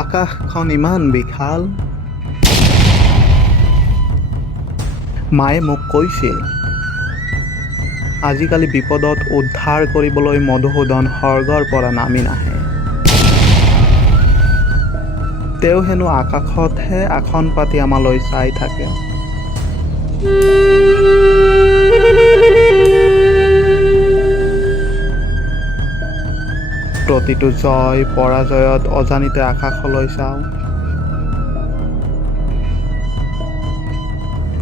আকাশখন ইমান বিশাল। মায়ে মোক কৈছিল, আজিকালি বিপদত উদ্ধাৰ কৰিবলৈ মধুসূদন স্বৰ্গৰ পৰা নামি নাহে। তেওঁ হেনো আকাশতহে আসন পাতি আমালৈ চাই থাকে। প্ৰতিটো জয় পৰাজয়ত অজানিতে আকাশলৈ চাওঁ।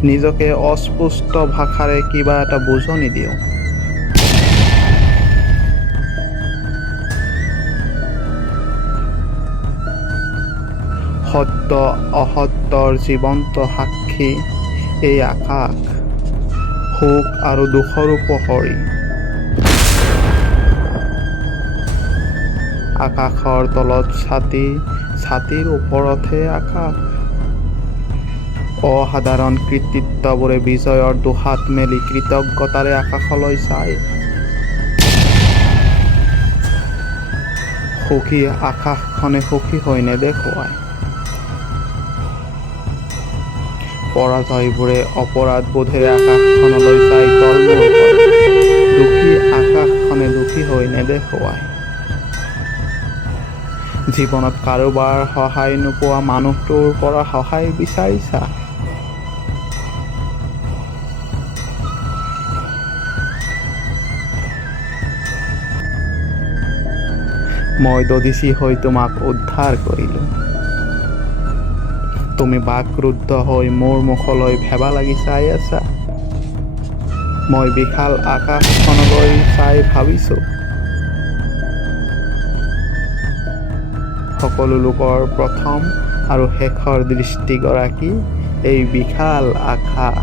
নিজকে অস্পষ্ট ভাষাৰে কিবা এটা বুজনি দিওঁ। সত্য অসত্যৰ জীৱন্ত সাক্ষী এই আকাশ, সুখ আৰু দুখৰো প্ৰহৰী। আকাশৰ তলত ছাতি, ছাতিৰ ওপৰতহে আকাশ। অসাধাৰণ কৃতিত্ববোৰে বিজয়ৰ দুহাত মেলি কৃতজ্ঞতাৰে আকাশলৈ চায়। সুখী আকাশখনে সুখী হৈ নেদেখুৱায়। পৰাজয়বোৰে অপৰাধ বোধেৰে আকাশখনলৈ চাই তলমূৰ কৰে। দুখী আকাশখনে দুখী হৈ নেদেখুৱায়। জীৱনত কাৰোবাৰ সহায় নোপোৱা মানুহটোৰ পৰা সহায় বিচাৰিছা। মই দদিচি হৈ তোমাক উদ্ধাৰ কৰিলোঁ। তুমি বাকৰুদ্ধ হৈ মোৰ মুখলৈ ভেবা লাগি চাই আছা। মই বিশাল আকাশখনলৈ চাই ভাবিছোঁ, সকলো লোকৰ প্ৰথম আৰু শেষৰ দৃষ্টিগৰাকী এই বিশাল আকাশ।